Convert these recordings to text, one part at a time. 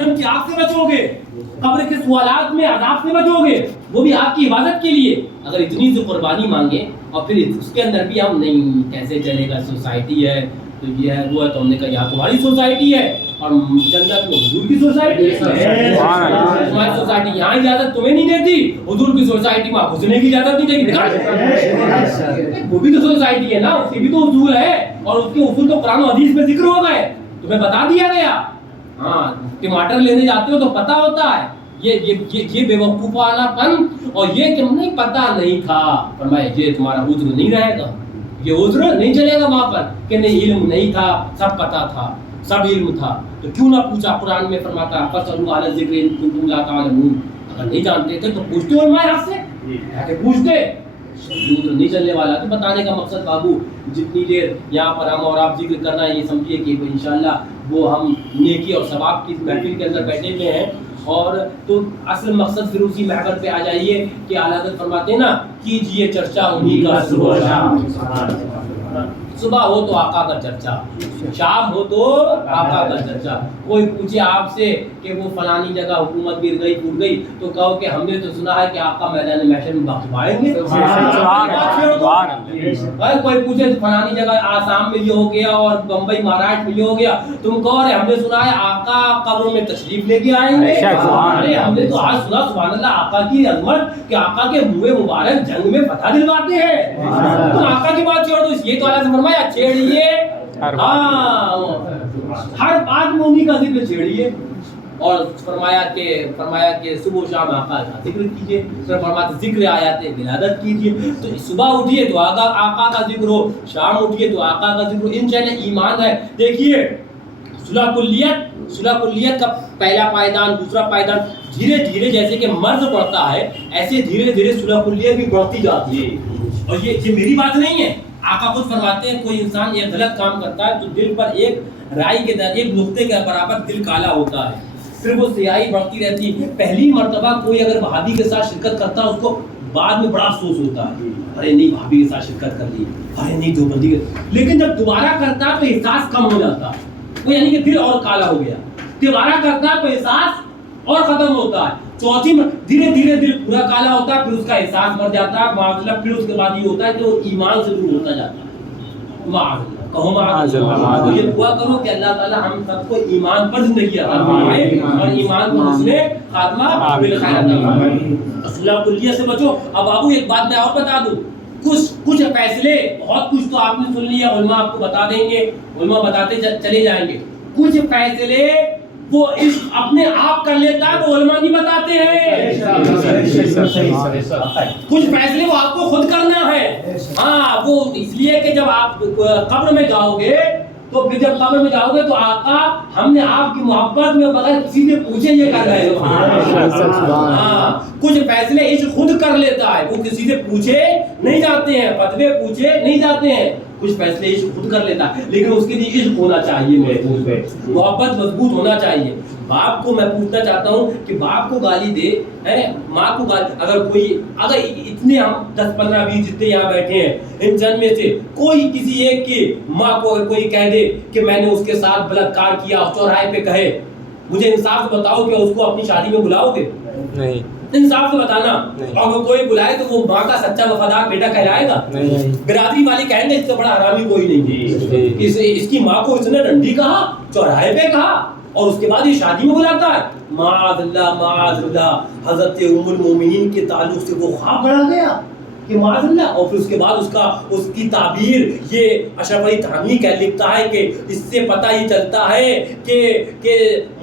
جہنم کی آگ سے بچو گے, قبر کے سوالات میں عذاب سے بچو گے, وہ بھی آپ کی حفاظت کے لیے. اگر اتنی سی قربانی مانگے اور پھر اس کے اندر بھی ہم نہیں کیسے چلے گا, سوسائٹی ہے تو یہ ہے وہ ہے, تو ہم نے کہا یہاں تمہاری سوسائٹی ہے اور جنت میں حضور کی سوسائٹی ہے. تمہاری سوسائٹی یہاں اجازت تمہیں نہیں دیتی, حضور کی سوسائٹی میں گھسنے کی اجازت نہیں دیتی. وہ بھی تو سوسائٹی ہے نا, اس کے بھی تو اصول ہے, اور اس کے اصول تو قرآن و حدیث میں ذکر ہو گئے, تمہیں بتا دیا گیا. ہاں ٹماٹر لینے جاتے ہو تو پتا ہوتا ہے, یہ بے وقوفانہ پن اور یہ کہ نہیں پتا نہیں تھا. فرمایا یہ تمہارا عذر نہیں رہے گا, یہ عذر نہیں چلے گا وہاں پر کہ نہیں علم نہیں تھا, سب پتا تھا, سب علم تھا. تو کیوں نہ پوچھا؟ قرآن میں فرماتا ہے فَاسْأَلُوا أَهْلَ الذِّكْرِ إِن كُنتُمْ لَا تَعْلَمُونَ. اگر نہیں جانتے تھے تو پوچھتے ہو علماء آپ سے, پوچھتے. عذر نہیں چلنے والا. تو بتانے کا مقصد بابو جتنی دیر یہاں پر ہم اور آپ ذکر کرنا ہے, یہ سمجھیے کہ انشاءاللہ وہ ہم نیکی اور ثواب کی محفل کے اندر بیٹھے ہوئے ہیں, اور تو اصل مقصد پھر اسی محور پہ آ جائیے کہ اعلیٰ حضرت فرماتے ہیں نا کیجئے چرچا انہی کا صبح شام. صبح ہو تو آقا کا چرچا, شام ہو تو آقا کا چرچا. کوئی پوچھے آپ سے کہ وہ فلانی جگہ حکومت گر گئی ٹوٹ گئی, تو کہو کہ ہم نے تو سنا ہے کہ آقا میدان محشر میں بخشوائیں گے. کوئی پوچھے فلانی جگہ آسام میں یہ ہو گیا اور بمبئی مہاراشٹر میں یہ ہو گیا, تم کہو ہم نے سنا ہے آقا قبروں میں تشریف لے کے آئیں گے. ارے ہم نے تو آج سنا سبحان اللہ آقا کی عظمت کہ آقا کے منہ مبارک جنگ میں فتح دلواتے ہیں. تو آقا کی بات چھوڑ دو, یہ تو اللہ سے فرمایا چھیڑیے, ہاں ہر بات میں انہی کا ذکر چھیڑیے. اور فرمایا کہ صبح و شام آقا کا ذکر کیجیے. فرماتے ذکر آیات ولادت کیجیے. تو صبح اٹھیے تو آقا کا ذکر ہو, شام اٹھیے تو آقا کا ذکر ہو. انشاءاللہ ایمان ہے. دیکھیے صلح کلیت کا پہلا پائیدان, دوسرا پائیدان, دھیرے دھیرے جیسے کہ مرض بڑھتا ہے ایسے دھیرے دھیرے صلح کلیت بھی بڑھتی جاتی ہے. اور یہ میری بات نہیں ہے, آقا خود فرماتے ہیں کوئی انسان ایک غلط کام کرتا ہے تو دل پر ایک رائی کے در ایک نقطے کے برابر دل کالا ہوتا ہے, پھر وہ سیاہی بڑھتی رہتی ہے. پہلی مرتبہ کوئی اگر بھابھی کے ساتھ شرکت کرتا ہے اس کو بعد میں بڑا افسوس ہوتا ہے, ارے نہیں بھابھی کے ساتھ شرکت کر لی, ارے نہیں جو بندی. لیکن جب دوبارہ کرتا ہے تو احساس کم ہو جاتا ہے, وہ یعنی کہ دل اور کالا ہو گیا. دوبارہ کرتا ہے تو احساس اور ختم ہوتا ہے. چوتھی دھیرے دھیرے دل پورا کالا ہوتا ہے, پھر اس کا احساس بڑھ جاتا ہے معاذ. پھر اس کے بعد یہ ہوتا ہے کہ وہ ایمان سے دور ہوتا جاتا ہے. کہو معاذ اللہ. تو یہ دعا کرو کہ اللہ تعالی ہم سب کو ایمان پر زندگی عطا فرمائے اور ایمان پر حسن خاتمہ بالخیر عطا فرمائے. صلح کلیہ سے بچو. اب بابو ایک بات میں اور بتا دوں, کچھ فیصلے, بہت کچھ تو آپ نے سن لیا, علماء آپ کو بتا دیں گے, علماء بتاتے چلے جائیں گے. کچھ فیصلے وہ عشق اپنے آپ کر لیتا ہے, وہ علماء نہیں بتاتے ہیں. کچھ فیصلے وہ آپ کو خود کرنا ہے. ہاں وہ اس لیے کہ جب آپ قبر میں جاؤ گے تو پھر جب قبر میں جاؤ گے تو آقا ہم نے آپ کی محبت میں بغیر کسی سے پوچھے یہ کر رہے ہو. ہاں کچھ فیصلے عشق خود کر لیتا ہے, وہ کسی سے پوچھے نہیں جاتے ہیں, فتوے پوچھے نہیں جاتے ہیں. کچھ فیصلے عشق خود کر لیتا ہے, لیکن اس کے لیے عشق ہونا چاہیے, محفوظ ہے, محبت مضبوط ہونا چاہیے. باپ کو میں پوچھنا چاہتا ہوں کہ باپ کو گالی دے, ماں کو گالی, اگر اتنے ہم 10 15 20 جتنے یہاں بیٹھے ہیں ان چند میں سے کوئی کسی ایک کی ماں کو اگر کوئی کہہ دے کہ میں نے اس کے ساتھ بلاکار کیا, چوراہے پہ کہے, مجھے انصاف سے بتاؤ کہ اس کو اپنی شادی میں بلاؤ گے؟ نہیں. انصاف سے بتانا. اور کوئی بلائے تو وہ ماں کا سچا وفادار بیٹا کہلائے گا؟ برادری والے کہیں گے اس سے بڑا حرامی کوئی نہیں. اس کی ماں کو اس نے ڈنڈی کہا, چوراہے پہ کہا, اور اس کے بعد یہ شادی میں بلاتا ہے. معاذ اللہ. حضرت ام المومنین کے تعلق سے وہ خواب بڑھا گیا کہ معاذ اللہ. اور پھر اس کے بعد اس کی تعبیر یہ اشرف علی تھانوی لکھتا ہے کہ اس سے پتہ یہ چلتا ہے کہ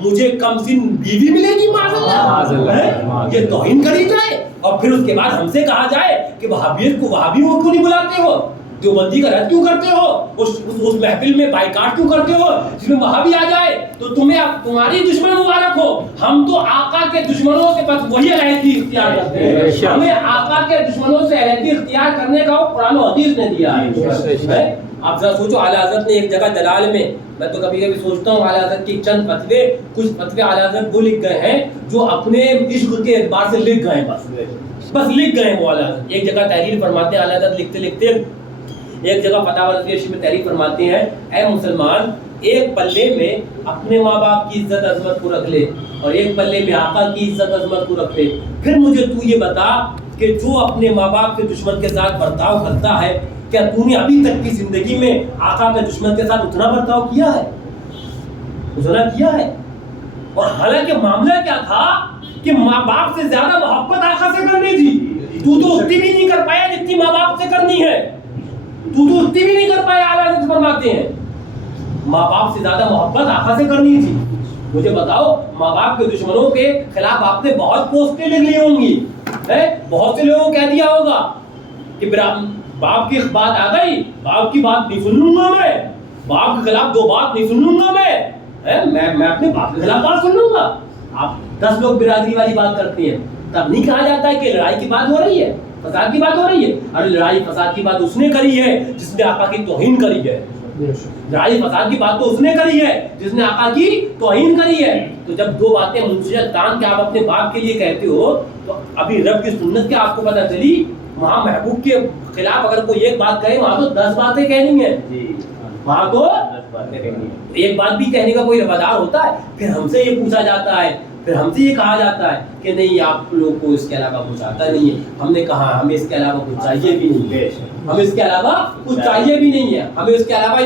مجھے کم سن بیوی ملے گی. معاذ اللہ یہ توہین کری جائے, اور پھر اس کے بعد ہم سے کہا جائے کہ وہابیت کو وہابیوں کیوں نہیں بلاتے ہو, دیوبندی کا رد کیوں کرتے ہو, اس محفل میں بائیکاٹ کیوں کرتے ہو جس میں وہابی آ جائے تو تمہاری دشمن مبارک ہو. ہم تو آقا کے دشمنوں کے پاس وہی علیحدگی اختیار کرتے ہیں. ہمیں آقا کے دشمنوں سے علیحدگی اختیار کرنے کا قرآن و حدیث نے دیا ہے. آپ ذرا سوچو, اعلیٰ حضرت نے ایک جگہ دلال میں تو کبھی کبھی سوچتا ہوں اعلیٰ حضرت کی چند فتوے, کچھ فتوے اعلیٰ حضرت وہ لکھ گئے ہیں جو اپنے عشق کے اعتبار سے لکھ گئے ہیں, بس لکھ گئے ہیں وہ اعلیٰ حضرت. ایک جگہ تحریر فرماتے ہیں اعلیٰ حضرت لکھتے ایک جگہ فتاوی رضویہ میں تحریر فرماتے ہیں, اے مسلمان ایک پلے میں اپنے ماں باپ کی عزت عظمت کو رکھ لے اور ایک پلے میں آقا کی عزت عظمت کو رکھ لے، پھر مجھے تو یہ بتا کہ جو اپنے ماں باپ کے دشمن کے ساتھ برتاؤ کرتا ہے، کیا تو نے ابھی تک کی زندگی میں آقا کے دشمن کے ساتھ اتنا برتاؤ کیا ہے؟ اتنا کیا ہے؟ اور حالانکہ معاملہ کیا تھا کہ ماں باپ سے زیادہ محبت آقا سے کرنی تھی، تو اتنی بھی نہیں کر پایا جتنی ماں باپ سے کرنی ہے، تو اتنی بھی نہیں کر پایا۔ اعلیٰ حضرت فرماتے ہیں ماں باپ سے زیادہ محبت آقا سے کرنی تھی۔ مجھے بتاؤ، ماں باپ کے دشمنوں کے خلاف آپ نے بہت پوسٹیں لکھ لی ہوں گی، بہت سے لوگوں کو کہہ دیا ہوگا کہ باپ کی بات آ گئی، باپ کی بات نہیں سن لوں گا، میں باپ کے خلاف دو بات نہیں سن لوں گا، میں اپنے باپ کے خلاف بات سن لوں گا۔ آپ 10 لوگ برادری والی بات کرتے ہیں، تب نہیں کہا جاتا ہے کہ لڑائی کی بات ہو رہی ہے، فساد کی بات ہو رہی ہے؟ ارے لڑائی فساد کی بات اس نے کری ہے جس نے آقا کی توہین کری ہے، لڑائی فساد کی بات تو اس نے کری ہے جس نے آقا کی توہین کری ہے۔ تو جب دو باتیں منشیت تان کے آپ اپنے باپ کے لیے کہتے ہو، تو ابھی رب کی سنت کیا آپ کو پتہ چلی؟ وہاں محبوب کے خلاف اگر کوئی ایک بات کہے وہاں تو 10 باتیں کہنی ہیں، وہاں تو ایک بات بھی کہنے کا کوئی روادار ہوتا ہے؟ پھر ہم سے یہ پوچھا جاتا ہے، پھر ہم سے یہ کہا جاتا ہے کہ نہیں آپ لوگ کو اس کے علاوہ کچھ آتا نہیں ہے۔ ہم نے کہا ہمیں اس کے علاوہ کچھ چاہیے بھی نہیں ہے، ہمیں اس کے علاوہ کچھ چاہیے بھی نہیں ہے، ہمیں اس کے علاوہ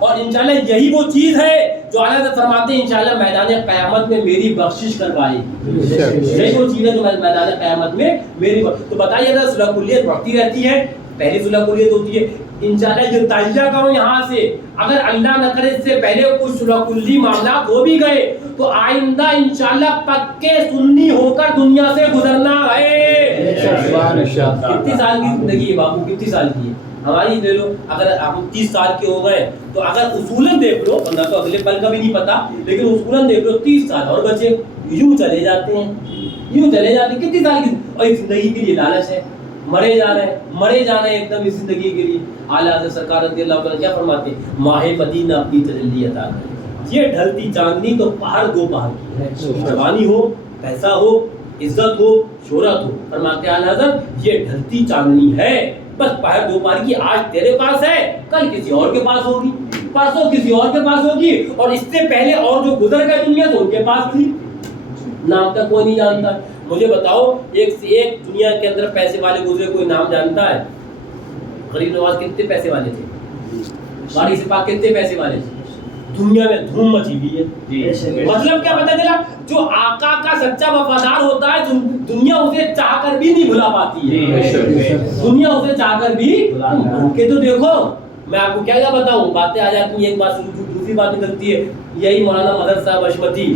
اور انشاءاللہ یہی وہ چیز ہے جو اعلیٰ حضرت فرماتے ہیں انشاءاللہ میدان قیامت میں میری بخشش کروائے گی، یہی وہ چیز ہے جو میدان قیامت میں میری تو بتائیے ذرا صلح کلیت بڑھتی رہتی ہے، پہلی صلح کلیت ہوتی ہے انشاءاللہ یہ تہیہ کرو یہاں سے، اگر اللہ نہ کرے اس سے پہلے کچھ صلح کلی معاملات ہو بھی گئے تو آئندہ انشاءاللہ پکے سنی ہو کر دنیا سے گزرنا ہے۔ کتنی سال کی زندگی ہے بابو، کتنی سال کی ہے ہماری؟ دے لو اگر ہم 30 سال کے ہو گئے تو اگر اصولاً دیکھ لو، ورنہ تو اگلے پل کا بھی نہیں پتا، لیکن اصولاً دیکھ لو 30 سال اور بچے یوں چلے جاتے ہیں، یوں چلے جاتے ہیں۔ کتنی سال کی اور اس زندگی کے لیے لالچ ہے، مرے جا رہے ہیں ایک دم اس زندگی کے لیے۔ اعلیٰ حضرت سرکار رضی اللہ عنہ کیا فرماتے ہیں؟ ماہ مدینہ اپنی تجلی عطا کرے، یہ ڈھلتی چاندنی تو پہاڑ دو پہاڑ کی ہے، جوانی ہو، پیسہ ہو، عزت ہو، شہرت ہو، فرماتے ہیں اعلیٰ حضرت یہ ڈھلتی چاندنی ہے، بس پہاڑ دو پہاڑ کی، آج تیرے پاس ہے کل کسی اور کے پاس ہوگی، پرسوں کسی اور کے پاس ہوگی، اور اس سے پہلے اور جو گزر گئے دنیا تو ان کے پاس تھی، نام تک کوئی نہیں جانتا۔ مجھے بتاؤ ایک سے ایک دنیا کے اندر پیسے والے گزرے، کوئی نام جانتا ہے؟ غریب نواز کتنے پیسے والے تھے؟ باری سپاہ کتنے پیسے والے تھے؟ دنیا میں دھوم مچی ہوئی ہے۔ مطلب کیا پتہ چلا؟ جو آقا کا سچا وفادار ہوتا ہے دنیا اسے چاہ کر بھی نہیں بھلا پاتی ہے، دنیا اسے چاہ کر بھی ان کے تو دیکھو، میں آپ کو کیا بتاؤں، باتیں آ جاتی ہیں، ایک بات دوسری بات نکلتی ہے۔ یہی مولانا مدر صاحب حشمتی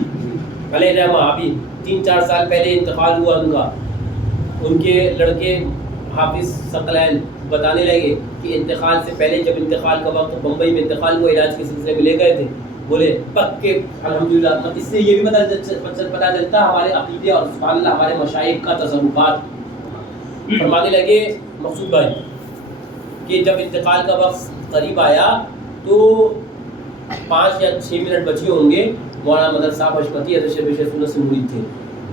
علیہ رحمہ ابھی 3-4 سال پہلے انتقال ہوا ان کا، ان کے لڑکے حافظ ثقلین بتانے لگے کہ انتقال سے پہلے جب انتقال کا وقت بمبئی میں انتقال ہوا، علاج کے سلسلے میں لے گئے تھے، بولے پکے الحمدللہ۔ اس سے یہ بھی پتہ چلتا ہمارے عقیدے اور سبحان اللہ ہمارے مشائخ کا تصرفات۔ فرمانے لگے مقصود بھائی کہ جب انتقال کا وقت قریب آیا تو 5 یا 6 منٹ بچے ہوں گے، مولانا مدر صاحب حشمتی حضرت شیخ سنت سے مرید تھے،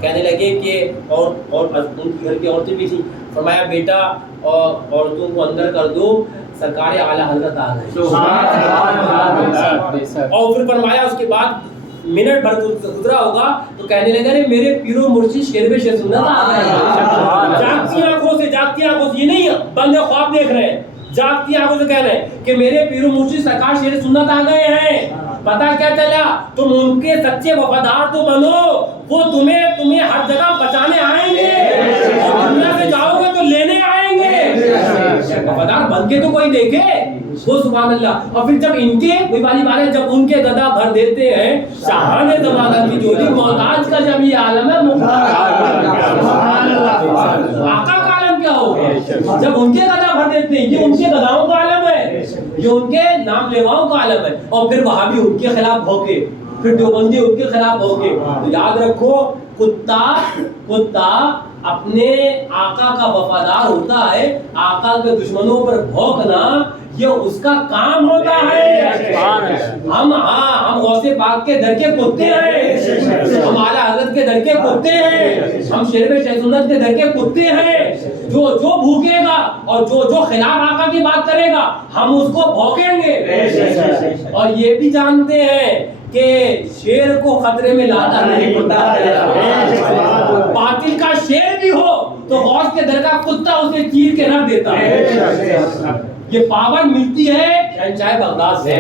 کہنے لگے کہ اور ان کے گھر کی عورتیں بھی تھیں، فرمایا بیٹا اور عورتوں کو اندر کر دو، سرکار اعلیٰ حضرت آ گئے۔ اور پھر فرمایا اس کے بعد منٹ بھر گزرا ہوگا تو کہنے لگا رے میرے پیرو مرشد شیر شیخ سنت آ گئے۔ جاگتی آنکھوں سے یہ نہیں بندے خواب دیکھ رہے ہیں، جاگتی آنکھوں سے کہہ رہے ہیں کہ میرے پیرو مرشد سرکار شیر سنت آ گئے ہیں۔ پتا کیا چلا؟ تم ان کے سچے وفادار تو بنو، وہ تمہیں ہر جگہ بچانے آئیں گے، دنیا سے جاؤ گے تو لینے آئیں گے۔ وفادار بن کے تو کوئی دیکھے، وہ سبحان اللہ۔ اور پھر جب ان کے وہی والی بات ہے، جب ان کے گدا بھر دیتے ہیں شاہان زمانہ کی جوڑی، محتاج کا جب یہ عالم ہے، آقا کا عالم کیا ہوگا جب ان کے گدا بھر دیتے ہیں؟ یہ ان کے گداؤں کا عالم ہے، یہ ان کے نام لیواؤں کا عالم ہے، اور پھر وہابی ان کے خلاف بھوکے، پھر دیوبندی ان کے خلاف بھوکے۔ تو یاد رکھو کتا اپنے آقا کا وفادار ہوتا ہے، آقا کے دشمنوں پر بھوکنا یہ اس کا کام ہوتا ہے۔ ہم غوث پاک کے در کے کتے ہیں، ہم اعلیٰ حضرت کے در کے کتے ہیں، ہم شیر شیخ سنت کے در کے کتے ہیں۔ جو بھوکے گا اور جو خلاف آقا کی بات کرے گا ہم اس کو بھوکیں گے۔ گے اور یہ بھی جانتے ہیں کہ شیر کو خطرے میں لاتا نہیں باطل کا شیر بھی ہو تو غوث کے در کا کتا اسے چیر کے رکھ دیتا ہے. یہ پاور ملتی ہے شہنشاہ بغداد سے.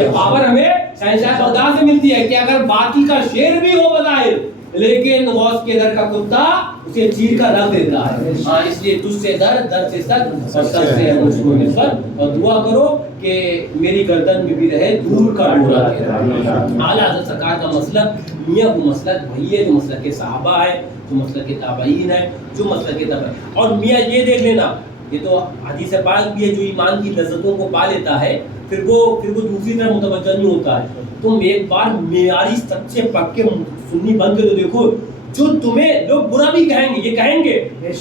یہ پاور ہمیں شہنشاہ بغداد سے ملتی ہے کہ اگر باطل کا شیر بھی ہو بظاہر لیکن غوث کے در کا کتا اسے چیر کر رکھ دیتا ہے. ہاں اس لیے تجھ سے در سے سر اور سر سے مجھ کو نسبت اور دعا کرو کہ میری گردن میں بھی رہے دور کا ڈورا تیرا. اعلیٰ حضرت سرکار کا مسلک میاں وہ مسلک وہی ہے جو مسلک کے صحابہ ہے, جو مسلک کے تابعین ہے, جو مسلک کے تابعین. اور میاں یہ دیکھ لینا, یہ تو حدیث پاک بھی ہے, جو ایمان کی لذتوں کو پا لیتا ہے پھر وہ دوسری طرف متوجہ نہیں ہوتا ہے. تم ایک بار معیاری سچے پکے سنی بن کے تو دیکھو, جو تمہیں لوگ برا بھی کہیں گے, یہ کہیں گے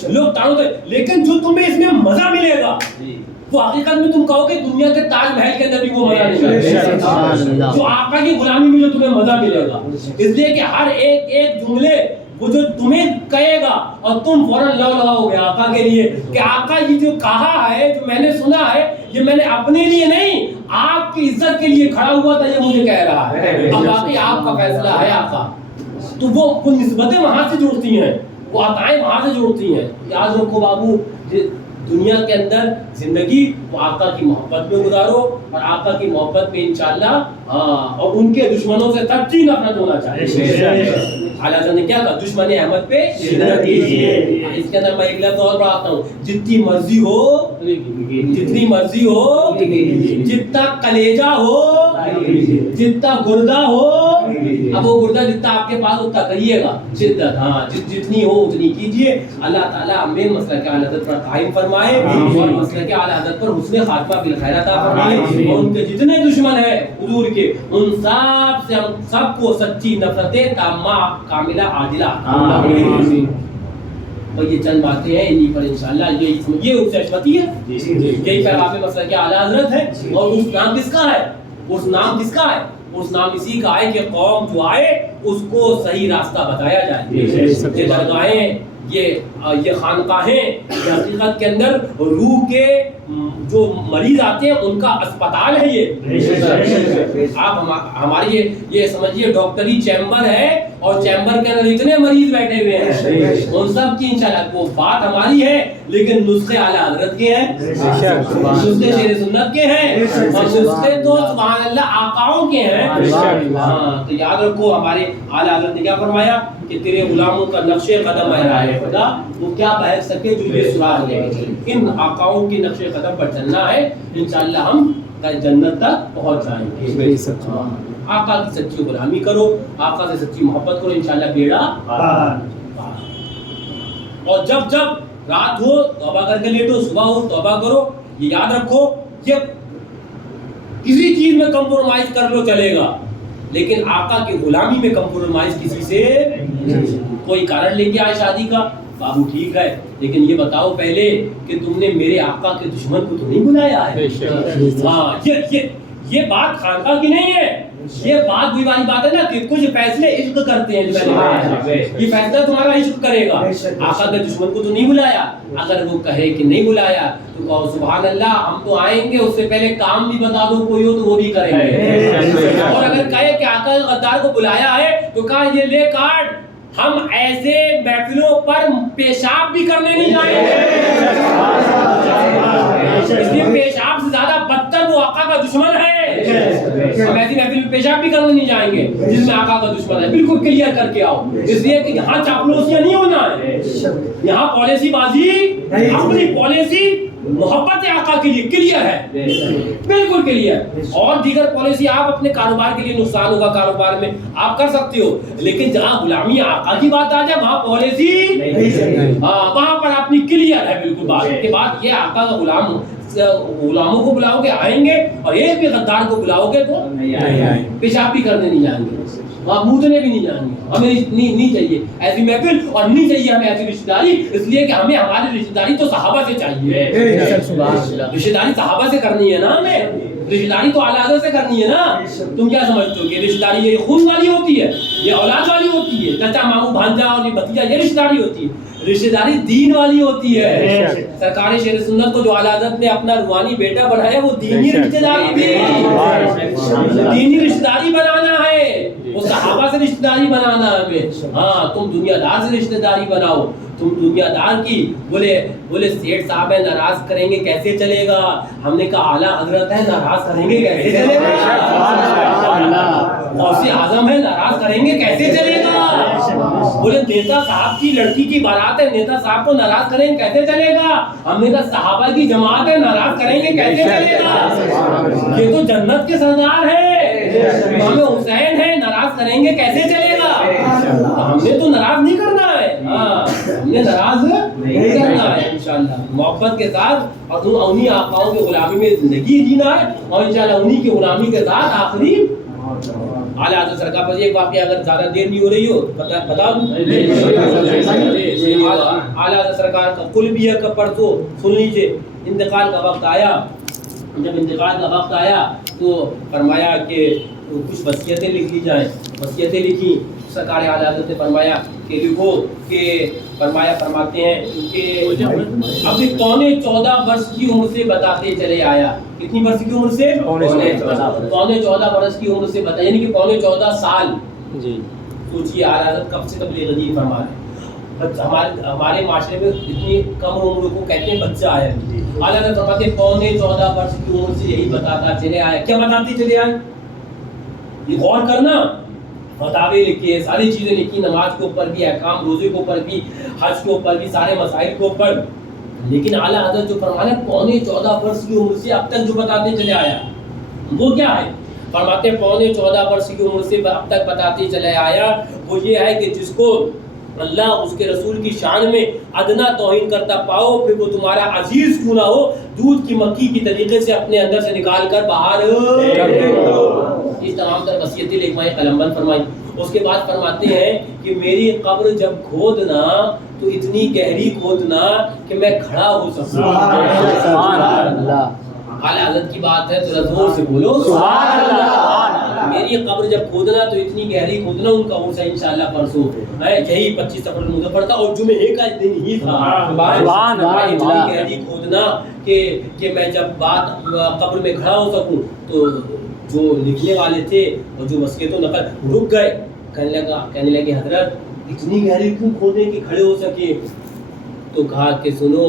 لوگ تانوں دے, لیکن جو تمہیں اس میں مزہ ملے گا وہ حقیقت میں تم کہو کہ دنیا کے تاج محل کے اندر بھی وہ مزہ نہیں ہے. جو آقا کی غلامی میں جو تمہیں مزہ ملے گا, اس لیے کہ ہر ایک جملے وہ جو تمہیں کہے گا اور تم فوراً لو لگاؤ گے آقا کے لیے کہ آقا یہ جو کہا ہے, جو میں نے سنا ہے, یہ میں نے اپنے لیے نہیں آپ کی عزت کے لیے کھڑا ہوا تھا, یہ مجھے کہہ رہا ہے. اب باقی آپ کا فیصلہ ہے آقا. تو وہ نسبتیں وہاں سے جوڑتی ہیں, وہ عطائیں وہاں سے جوڑتی ہیں. یاد رکھو بابو, دنیا کے اندر زندگی وہ آقا کی محبت میں گزارو اور آقا کی محبت میں انشاءاللہ اور ان کے دشمنوں سے سچی نفرت ہونا چاہیے. اعلیٰ حضرت نے کیا کہا, دشمن احمد پہ شدت کیجیے. اس کے اندر میں ایک لفظ اور بڑھاتا ہوں, جتنی مرضی ہو, جتنا کلیجہ ہو, جتنا گردہ ہو, اب وہ گردہ جتنا آپ کے پاس اتنا کریے گا شدت. ہاں جتنی ہو اتنی کیجیے. اللہ تعالیٰ ہمیں مسلک اعلیٰ حضرت پر قائم فرمائے اور مسلک اعلیٰ حضرت پر حسن خاتمہ بالخیر عطا فرمائے, اور ان کے جتنے دشمن ہیں حضور کے ان سب سے ہم سب کو سچی نفرت تامہ کاملہ عاجلہ. اور یہ چند باتیں ہیں, انہی پر انشاءاللہ یہ اس عصمتی ہے, یہی پیغام مسلک اعلیٰ حضرت ہے. اور اس نام کس کا ہے, اس نام اسی کا ہے کہ قوم جو آئے اس کو صحیح راستہ بتایا جائے. یہ درگاہیں, یہ خانقاہیں, یہ حقیقت کے اندر روح کے جو مریض آتے ہیں ان کا اسپتال ہے. یہ آپ ہماری یہ سمجھیے ڈاکٹری چیمبر ہے اور چیمبر کے اندر اتنے مریض بیٹھے ہوئے ہیں, ان سب کی انشاءاللہ وہ بات ہماری ہے لیکن نسخے اعلیٰ حضرت کے ہیں, نسخے شیر سنت کے ہیں, اور نسخے تو سبحان اللہ آقاؤں کے ہیں. ہاں تو یاد رکھو ہمارے اعلیٰ حضرت نے کیا فرمایا کہ تیرے غلاموں کا نقش قدم ہے راہ خدا, وہ کیا بہک سکے جو یہ سراغ لے کے. ان آقاؤں کی نقش قدم پر چلنا ہے, انشاءاللہ ہم جنت تک پہنچ جائیں گے. آقا کی سچی غلامی کرو, آقا سے سچی محبت کرو, انشاءاللہ بیڑا. اور جب رات ہو توبہ کر کے لیٹو, صبح ہو توبہ کرو. یہ یاد رکھو کہ کسی چیز میں کمپرومائز کر لو چلے گا, لیکن آقا کی غلامی میں کمپرومائز کسی سے. کوئی کارن لے کے آئے شادی کا, بابو ٹھیک ہے, لیکن یہ بتاؤ پہلے کہ تم نے میرے آقا کے دشمن کو تو نہیں بلایا ہے. ہاں یہ بات خانقاہ کی نہیں ہے, یہ بات وہی والی بات ہے نا کہ کچھ فیصلے عشق کرتے ہیں. یہ فیصلہ تمہارا عشق کرے گا. آقا کے دشمن کو تو نہیں بلایا. اگر وہ کہے کہ نہیں بلایا تو کہو سبحان اللہ, ہم تو آئیں گے, اس سے پہلے کام بھی بتا دو کوئی ہو تو وہ بھی کریں گے. اور اگر کہے کہ آقا غدار کو بلایا ہے تو کہا یہ لے کارڈ, ہم ایسے محفلوں پر پیشاب بھی کرنے نہیں جائیں گے. اس لیے پیشاب سے زیادہ بدتر وہ آقا کا دشمن ہے. ہم ایسی محفل میں پیشاب بھی کرنے نہیں جائیں گے جس میں آقا کا دشمن ہے. بالکل کلیئر کر کے آؤ, اس لیے کہ یہاں چاپلوسیاں نہیں ہونا ہے, یہاں پالیسی بازی, اپنی پالیسی محبت آقا کے لیے کلیئر ہے, بالکل کلیئر. اور دیگر پالیسی آپ اپنے کاروبار کے لیے نقصان ہوگا کاروبار میں آپ کر سکتے ہو, لیکن جہاں غلامی آقا کی بات آ جائے وہاں پالیسی وہاں پر اپنی کلیئر ہے بالکل. بات کے بعد یہ آقا کا غلاموں کو بلاؤ گے آئیں گے, اور ایک بھی غدار کو بلاؤ گے تو پیشاب بھی کرنے نہیں جائیں گے, وہاں مودنے بھی نہیں جائیں گے. ہمیں نہیں چاہیے ایسی محفل, اور نہیں چاہیے ہمیں ایسی رشتہ داری, اس لیے کہ ہمیں ہماری رشتہ داری تو صحابہ سے چاہیے. رشتہ داری صحابہ سے کرنی ہے نا, ہمیں رشتہ داری تو اعلیٰ حضرت سے کرنی ہے نا. تم کیا سمجھتے ہو کہ رشتہ داری یہ خون والی ہوتی ہے, یہ اولاد والی ہوتی ہے, چچا ماموں بھانجا اور یہ بھتیجا, یہ رشتہ داری ہوتی ہے؟ رشتہ داری دین والی ہوتی ہے. سرکار شیر سنت کو جو اعلیٰ حضرت نے اپنا روحانی بیٹا بنایا وہ دینی رشتہ داری تھی. دینی رشتہ داری بنانا ہے, وہ صحابہ سے رشتہ داری بنانا ہے ہمیں. ہاں تم دنیا دار سے رشتہ داری بناؤ, تم دنیا دار کی بولے سیٹ صاحب ہے ناراض کریں گے کیسے چلے گا. ہم نے کہا اعلیٰ حضرت ہے ناراض کریں گے کیسے چلے گا. غوث اعظم ہے ناراض کریں گے کیسے چلے گا. بولے نیتا صاحب کی لڑکی کی بارات ہے نیتا صاحب کو ناراض کریں گے کیسے چلے گا. ہم نے کہا صحابہ کی جماعت ہے ناراض کریں گے کیسے چلے گا. یہ تو جنت کے سردار ہے, امام حسین ہے ناراض کریں گے کیسے چلے گا. ہم نے تو ناراض نہیں کرنا ہے, ہاں ہم نے ناراض نہیں کرنا ہے. انشاءاللہ محبت کے ساتھ اور انہی آقاؤں کے غلامی میں زندگی جینا ہے, اور انشاءاللہ انہی کی غلامی کے ساتھ آخری اعلیٰ حضرت سرکار پر ایک واقعہ اگر زیادہ دیر نہیں ہو رہی ہو بتا دوں. اعلیٰ حضرت سرکار کا قلبیہ کا پرتو سن لیجئے. انتقال کا وقت آیا, جب انتقال کا وقت آیا تو فرمایا کہ کچھ وصیتیں لکھ لی جائیں. وصیتیں لکھی سرکار اعلیٰ حضرت نے فرمایا کہ لکھو کہ فرماتے ہیں کہ ابھی 14.25 برس کی عمر سے بتاتے چلے آیا. کتنی برس کی عمر سے؟ 14.25 برس کی عمر سے بتا, یعنی کہ 14.25 سال. جی سوچیے اعلیٰ حضرت کب سے تبلیغ دین فرما رہے ہیں. ہمارے معاشرے میں اتنی کم عمر کو کہتے ہیں بچہ آیا. اعلیٰ حضرت فرماتے ہیں 14.25 برس کی عمر سے یہی بتاتا چلے آیا. کیا بتاتے چلے آئے؟ یہ غور کرنا. فتاوی لکھی, ساری چیزیں لکھی, نماز کے اوپر بھی, احکام روزے کے اوپر بھی, حج کے اوپر بھی, سارے مسائل کے اوپر. لیکن اعلیٰ حضرت جو فرمانے 14.25 برس کی عمر سے اب تک جو بتاتے چلے آیا وہ کیا ہے؟ فرماتے ہیں 14.25 برس کی عمر سے اب تک بتاتے چلے آیا وہ یہ ہے کہ جس کو اللہ اس کے رسول کی شان میں ادنا توہین کرتا پاؤ پھر وہ تمہارا عزیز کیوں نہ ہو, دودھ کی مکھی کی طریقے سے اپنے اندر سے نکال کر باہر اس تمام تر وصیتیں لکھوائی, قلم بند فرمائی. اس کے بعد فرماتے ہیں کہ میری قبر جب کھودنا تو اتنی گہری کھودنا کہ میں کھڑا ہو سکوں. اعلیٰ حضرت کی بات ہے تو زور سے بولو سبحان اللہ. میری قبر جب کھودنا تو اتنی گہری کھودنا, ان کا عرصہ انشاءاللہ پرسوں ہے, یہی 25 سفر مظفر تھا اور جمعے کا دن ہی تھا. سبحان اللہ. اتنی گہری کھودنا کہ میں جب بات قبر میں کھڑا ہو سکوں. تو جو لکھنے والے تھے اور جو وصیت و نقل رک گئے, کہنے لگے حضرت اتنی گہری کیوں کھودیں کہ کھڑے ہو سکے. تو کہا کہ سنو,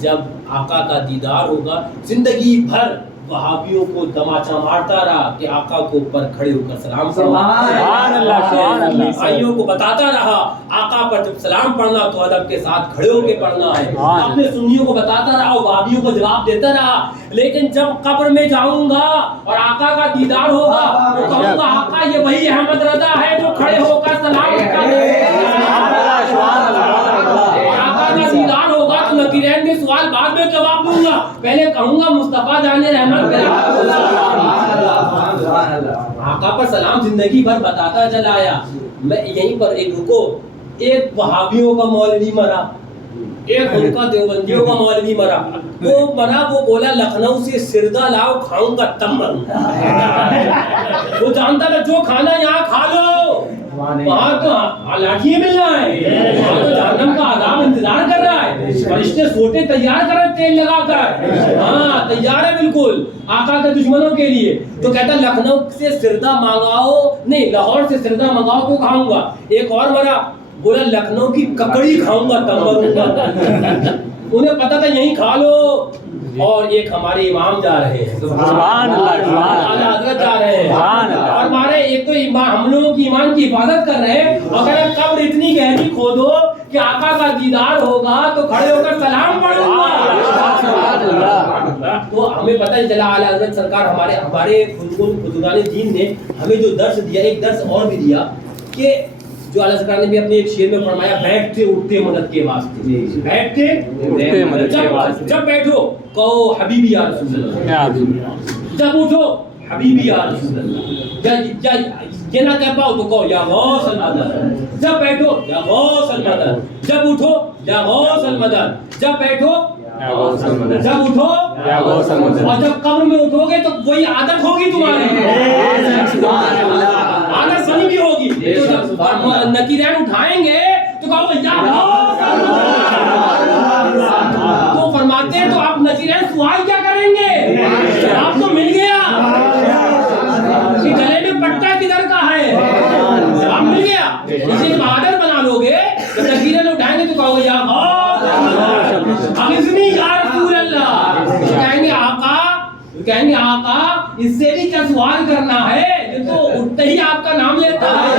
جب آقا کا دیدار ہوگا زندگی بھر وہابیوں کو دماچا مارتا رہا کہ آقا کو اوپر کھڑے ہو کر سلام سبحان اللہ. بھائیوں کو بتاتا رہا آقا پر جب سلام پڑھنا تو ادب کے ساتھ کھڑے ہو کے پڑھنا ہے. اپنے سنیوں کو بتاتا رہا اور وہابیوں کو جواب دیتا رہا. لیکن جب قبر میں جاؤں گا اور آقا کا دیدار ہوگا تو کہوں گا آقا یہ وہی احمد رضا ہے جو کھڑے ہو کر سلام دیدار ہوگا تو نکیرین کے سوال بعد میں جواب دوں گا, پہلے کہوں گا مصطفیٰ جان رحمت. آقا پر سلام زندگی بھر بتاتا چلا آیا. میں یہیں پر ایک رکو, ایک وہابیوں کا مولوی مرا, ایک ان کا دیوبندیوں کا مولوی مرا. وہ مرا, وہ بولا لکھنؤ سے سردہ لاؤ کھاؤں گا تب مروں. وہ جانتا تھا جو کھانا یہاں کھا لو, وہاں تو لاٹھیاں مل رہا ہے, وہاں تو جہنم کا عذاب انتظار کر رہا ہے. فرشتے سوٹے تیار کر رہے تیل لگا کر, ہاں تیار ہے بالکل آقا کے دشمنوں کے لیے. تو کہتا لکھنؤ سے سردہ منگاؤ, نہیں لاہور سے سردہ منگاؤ تو کھاؤں گا. ایک اور مرا, بولا لکھنؤ کی ککڑی کھاؤں گا تب مروں گا. انہیں پتا تھا یہیں کھا لو. اور ایک ہمارے امام جا رہے ہیں, سبحان اللہ, اعلیٰ حضرت جا رہے ہیں, اور ہمارے ایک تو ہم لوگوں کی ایمان کی حفاظت کر رہے ہیں. اگر قبر اتنی گہری کھودو کہ آقا کا دیدار ہوگا تو کھڑے ہو کر سلام پڑھوں گا. تو ہمیں پتہ ہی چلا اعلیٰ حضرت سرکار ہمارے بزرگان دین نے ہمیں جو درس دیا, ایک درس اور بھی دیا کہ جو اللہ سرکار نے بھی اپنے ایک شعر میں فرمایا بیٹھتے اٹھتے مدد کے واسطے, بیٹھتے اٹھتے مدد کے واسطے. جب بیٹھو کہو حبیبی یا رسول اللہ, جب اٹھو حبیبی یا رسول اللہ. یہ نہ کہہ پاؤ تو کہو یا غوث المدد. جب بیٹھو یا غوث المدد, جب اٹھو یا غوث المدد, جب بیٹھو جب اٹھو اور جب قبر میں اٹھو گے تو وہی عادت ہوگی تمہاری, عادت بنی بھی ہوگی. تو جب نکیرین اٹھائیں گے تو کہو یا غوث المدد. سوال کیا کریں گے؟ جواب تو مل گیا کہ گلے میں پٹا کدھر کا ہے، جواب مل گیا. اسے جب عادت بنا لو گے تو تکبیریں اٹھائیں گے تو کہو گے یا غوث اغثنی یا رسول اللہ. کہیں گے آقا اس سے بھی کیا سوال کرنا ہے، یہ تو اٹھتے ہی آپ کا نام لیتا ہے.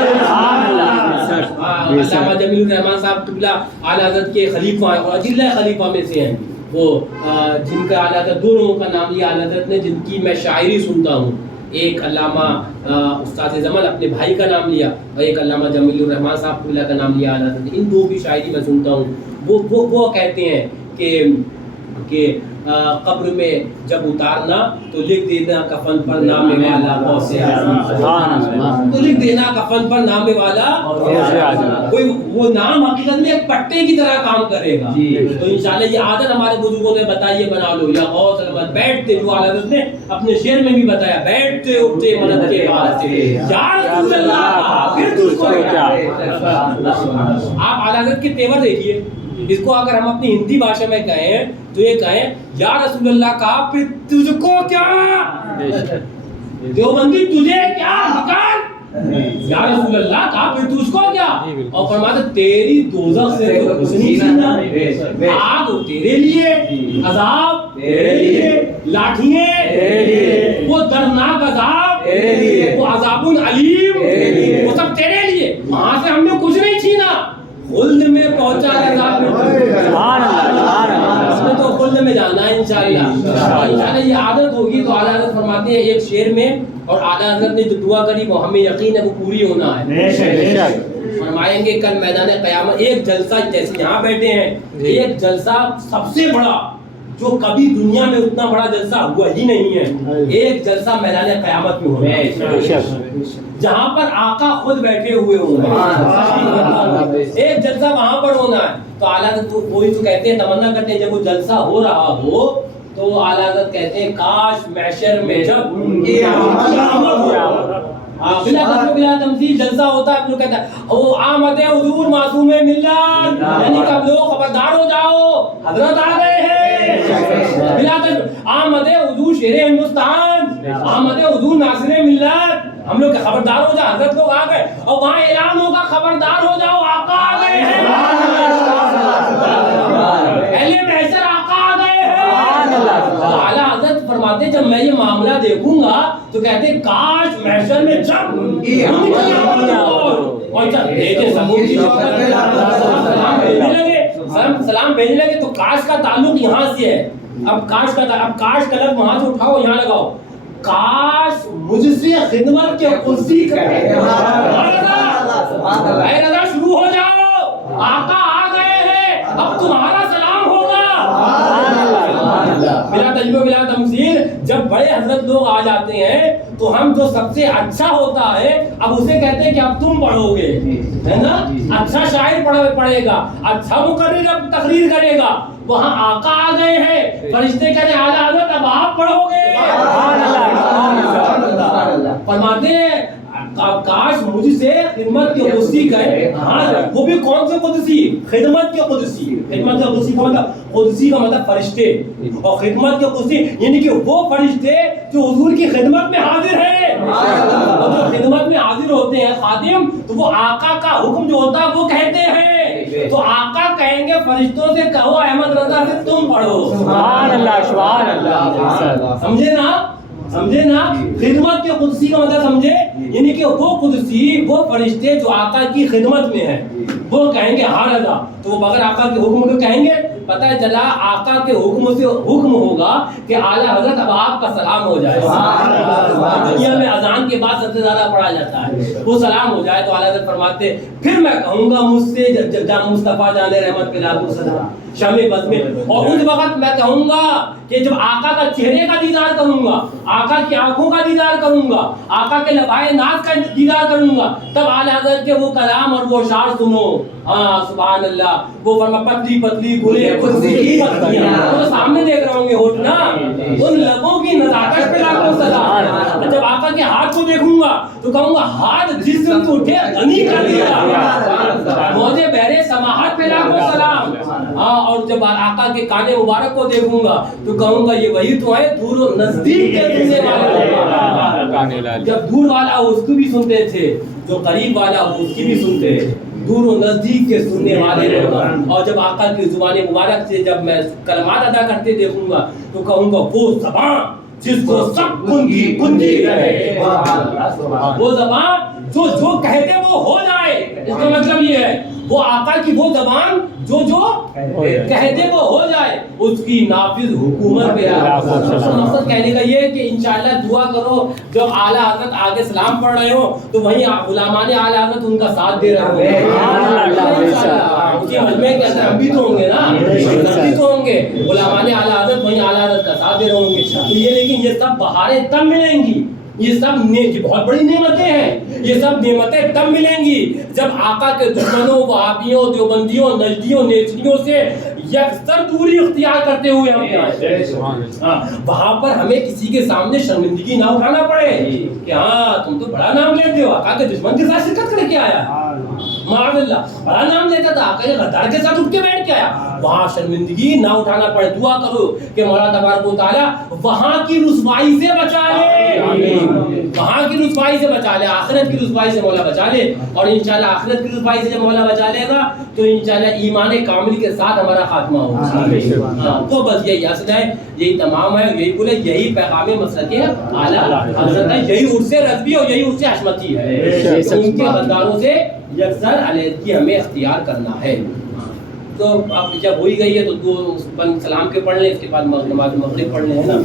علامہ جمیل الرحمن صاحب قبلہ اعلیٰ حضرت کے خلیفہ اور اجلہ خلیفہ میں سے ہیں، وہ جن کا اعلیٰ حضرت دو لوگوں کا نام لیا اعلیٰ حضرت نے، جن کی میں شاعری سنتا ہوں. ایک علامہ استاد زمل اپنے بھائی کا نام لیا اور ایک علامہ جمیل الرحمن صاحب قبلہ کا نام لیا اعلیٰ حضرت نے. ان دو کی شاعری میں سنتا ہوں. وہ کہتے ہیں کہ قبر میں جب اتارنا تو لکھ دینا کفن پر نام والا غوث اعظم، تو لکھ دینا کفن پر نام والا کوئی وہ نام حقیقت میں ایک پٹے کی طرح کام کرے گا. تو انشاءاللہ یہ عادت ہمارے بزرگوں نے بتائی ہے، بنا لو. یا غوث احمد بیٹھتے، جو اعلیٰ حضرت نے اپنے شعر میں بھی بتایا، بیٹھتے اٹھتے مدد کے واسطے یا رسول اللہ پھر تجھ کو کیا. آپ اعلیٰ حضرت کے تیور دیکھیے. اس کو اگر ہم اپنی ہندی بھاشا میں کہیں تو یہ کہیں یا رسول اللہ کہا پھر تجھ کو کیا، دیوبندی تجھے کیا نکال، یا رسول اللہ کہا پھر تجھ کو کیا. اور فرماتے تیری دوزخ سے تو کچھ نہیں چھینا، آگ تیرے لیے، عذاب تیرے لیے، لاٹھیاں تیرے لیے، وہ دردناک عذاب تیرے لیے، وہ عذاب علیم وہ سب تیرے لیے. وہاں سے ہم نے کچھ نہیں چھینا، خلد میں پہنچا عذاب میں. سبحان اللہ، اس میں تو خلد میں جانا ہے انشاءاللہ. یہ عادت ہوگی تو اعلیٰ حضرت فرماتے ہیں ایک شعر میں، اور اعلیٰ حضرت نے جو دعا کری وہ ہمیں یقین ہے وہ پوری ہونا ہے. فرمائیں گے کل میدان قیامت ایک جلسہ، جیسے یہاں بیٹھے ہیں، ایک جلسہ سب سے بڑا جو کبھی دنیا میں اتنا بڑا جلسہ ہوا ہی نہیں ہے، ایک جلسہ میدان قیامت میں ہونا ہے جہاں پر آقا خود بیٹھے ہوئے ہوں گے. ایک جلسہ وہاں پر ہونا ہے. تو اعلیٰ حضرت وہی تو کہتے ہیں، تمنا کرتے ہیں جب وہ جلسہ ہو رہا ہو تو اعلیٰ حضرت کہتے ہیں کاش محشر میں جب بلا تمثیل جلسہ ہوتا ہے، کہتا ہے او آمد حضور معصوم ملت، یعنی کب لوگ خبردار ہو جاؤ حضرت آ گئے ہیں. آمد حضور شیر ہندوستان، آمد حضور ناصر ملت، ہم لوگ خبردار ہو جاؤ حضرت لوگ آ گئے. اور وہاں اعلان ہوگا خبردار ہو جاؤ آقا آ گئے ہیں، اہل محشر آقا آ گئے ہیں. اعلیٰ حضرت فرماتے جب میں یہ معاملہ دیکھوں گا تو کہتے ہیں کاش محشر میں جب سلام بھیجنے لگے تو کاش کا تعلق یہاں سے ہے. اب کاش کا لفظ وہاں سے اٹھاؤ یہاں لگاؤ. کاش مجھ سے خدمت کے کرسی اے رضا شروع ہو جاؤ، آقا آ گئے ہیں، اب تمہارا سلام ہوگا. بلا تجربہ بلا تمثیل جب بڑے حضرت لوگ آ جاتے ہیں تو ہم جو سب سے اچھا ہوتا ہے اب اسے کہتے ہیں کہ اب تم پڑھو گے، ہے نا. اچھا شاعر پڑھے گا، اچھا مقرر اب تقریر کرے گا. وہاں آقا آ گئے ہیں، فرشتے کہتے ہیں اعلیٰ حضرت اب آپ پڑھو گے. فرماتے ہیں کاش مجھ سے خدمت کے قدسی کہے. ہاں وہ بھی کون سے قدسی؟ خدمت کے قدسی. خدمت کے قدسی کا مطلب، قدسی کا مطلب فرشتے، اور خدمت کے قدسی یعنی کہ وہ فرشتے جو حضور کی خدمت میں حاضر ہیں. اور جو خدمت میں حاضر ہوتے ہیں خادم، تو وہ آقا کا حکم جو ہوتا ہے وہ کہتے ہیں. تو آقا کہیں گے فرشتوں سے کہو احمد رضا سے تم پڑھو. سبحان اللہ، سبحان اللہ. سمجھے نا خدمت کے قدسی کا مطلب سمجھے، یعنی کہ وہ قدسی وہ فرشتے جو آقا کی خدمت میں ہیں وہ کہیں گے ہاں رضا. تو وہ بغیر آقا کے حکم کو کہیں گے. پتہ چلا آقا کے حکم سے حکم ہوگا کہ اعلیٰ حضرت اب آپ کا سلام ہو جائے. دنیا میں اذان کے بعد سب سے زیادہ پڑھا جاتا ہے، وہ سلام ہو جائے تو اعلیٰ حضرت فرماتے پھر میں کہوں گا مجھ سے جب مصطفیٰ جان رحمت پہ لاکھوں سلام شامِ بز میں. اور اس وقت میں کہوں گا کہ جب آقا کا چہرے کا دیدار کروں گا، آقا کی آنکھوں کا دیدار کروں گا، آقا کے لبائے ناز کا دیدار کروں گا، تب اعلیٰ حضرت کے وہ کلام اور وہ اشعار سنو. ہاں سبحان اللہ. وہ فرما پتلی پتلی گلے کرسی کی پتیاں، وہ سامنے دیکھ رہے ہوں گے ہوٹنا، ان لبوں کی نزاکت پہ لاکھوں سلام. جب آقا کے ہاتھ کو دیکھوں گا تو کہوں گا ہاتھ جسم اٹھے غنی کر دیا، موجے بہرے سماحت پہ لاکھوں سلام. ہاں اور جب آقا کے کان مبارک کو دیکھوں گا تو کہوں گا یہ وہی تو ہے دور و نزدیک کے سننے والا. جب دور والا ہو اس کو بھی سنتے تھے, جو قریب والا ہو اس کی بھی سنتے تھے, دور و نزدیک کے سننے والے لوگ. اور جب آقا کی زبان مبارک سے جب میں کلمات ادا کرتے دیکھوں گا تو کہوں گا وہ زبان جس کو سب کنجی رہے, وہ زبان جو کہتے وہ ہو جائے. اس کا مطلب یہ ہے وہ آقا کی وہ زبان جو کہتے وہ ہو جائے, اس کی نافذ حکومت پہ مقصد کہنے کا یہ ہے کہ انشاءاللہ دعا کرو جب اعلیٰ حضرت آگے سلام پڑھ رہے ہو تو وہیں غلامان اعلیٰ حضرت ان کا ساتھ دے رہے ہوں. اس کے مجمع کے اندر ہم بھی تو ہوں گے نا, ہم بھی تو ہوں گے, غلامان اعلیٰ حضرت وہیں اعلیٰ حضرت کا ساتھ دے رہے ہوں گے. تو یہ لیکن یہ سب بہاریں تب ملیں گی, یہ سب بہت بڑی نعمتیں ہیں, یہ سب نعمتیں تب ملیں گی جب آقا کے دشمنوں, وہابیوں, دیوبندیوں, نجدیوں, نیچریوں سے یکسر دوری اختیار کرتے ہوئے ہم آئے. وہاں پر ہمیں کسی کے سامنے شرمندگی نہ اٹھانا پڑے کہ ہاں تم تو بڑا نام لیتے ہو, آقا کے دشمن کے ساتھ شرکت کر کے آیا, معاذ اللہ بڑا نام لیتا تھا, آقا کے غدار کے ساتھ اٹھ کے بیٹھ کے آیا. وہاں شرمندگی نہ اٹھانا پڑے. دعا کرو کہ مولا تبارک و تعالیٰ وہاں کی رسوائی سے بچا لے, وہاں کی رسوائی سے بچا لے, آخرت کی رسوائی سے مولا بچا لے. اور انشاءاللہ آخرت کی رسوائی سے جب مولا بچا لے گا تو انشاءاللہ ایمان کامل کے ساتھ ہمارا خاتمہ ہوگا. تو بس یہی اصل ہے, یہی تمام ہے, یہی بولے یہی پیغام مسلک اعلیٰ حضرت ہے, یہی عرص رضوی اور یہی عرص حشمتی ہے. ان کے غداروں سے یکسر علیحدگی ہمیں اختیار کرنا ہے. تو اب جب ہوئی گئی ہے تو دو سلام کے پڑھ لیں, اس کے بعد نماز مغرب پڑھ لیں, ہے نا.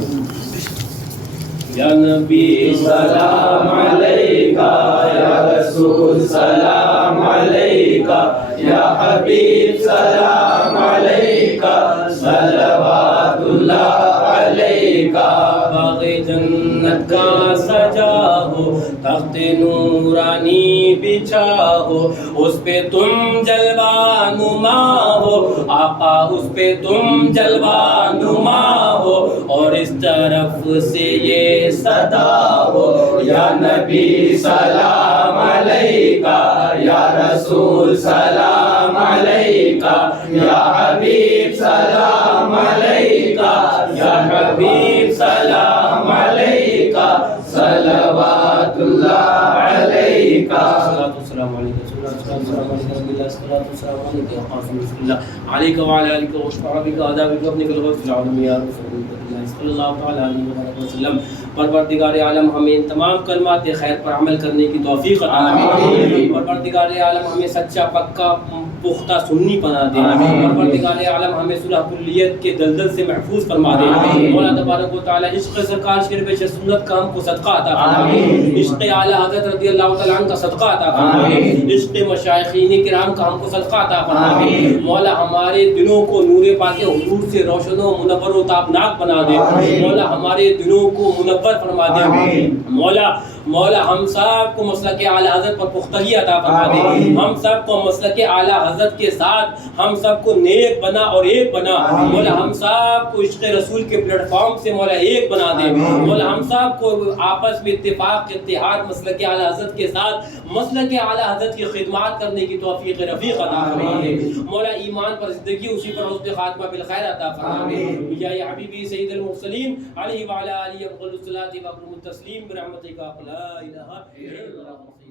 یا نبی سلام علیکہ, یا رسول سلام علیکہ, یا حبیب سلام علیکہ, صلوات اللہ علیکہ. باغ جنت کا سجا ہو, تخت نورانی بچھا ہو, اس پہ تم جلوہ نما ہو, آقا اس پہ تم جلوہ نما ہو, اور اس طرف سے یہ صدا ہو, یا نبی سلام علیکہ, یا رسول سلام علیکہ, یا حبیب سلام علیکہ, یا حبیب سلام علیکہ, صلوات اللہ علیکہ. السلام علیکم عليك وعلى آلك وصحبك آدابك وابنك الغوث في العالم يا رسول الله صلی اللہ تعالی علیہ وسلم. پروردگار عالم ہمیں ان تمام کلمات خیر پر عمل کرنے کی توفیق عطا فرما. پروردگار عالم ہمیں سچا پکا پختہ سنی بنا دے. پروردگار عالم ہمیں صلح کلیت کے دلدل سے محفوظ فرما دے. مولا تبارک و تعالی عشق سرکار شریف سنت کا ہم کو صدقہ عطا فرما. عشق اعلی حضرت رضی اللہ تعالی عنہ کا صدقہ عطا فرما. عشق مشایخین کرام کا ہم کو صدقہ عطا فرما. مولا ہمارے دلوں کو نور پاک حضور سے روشن و منور و تابناک بنا دے. مولا ہمارے دلوں کو منور فرما دے. مولا ہم سب کو مسلک اعلی حضرت پر پختگی عطا فرما دے. ہم سب کو مسلک اعلی حضرت کے ساتھ ہم سب کو نیک بنا اور ایک بنا. مولا ہم سب کو عشق رسول کے پلیٹ فارم سے مولا ایک بنا دے. مولا ہم سب کو آپس میں اتفاق اتحاد مسلک اعلی حضرت کے ساتھ مسلک اعلی حضرت کی خدمات کرنے کی توفیق رفیق عطا فرما دے. مولا ایمان پر زندگی اسی پر حسن خاتمہ بالخیر عطا فرما دے. یا حبیبی سید المرسلین علیہ وعلی آلہ افضل الصلاۃ و اتم التسلیم برحمتک لا الہ الا اللہ.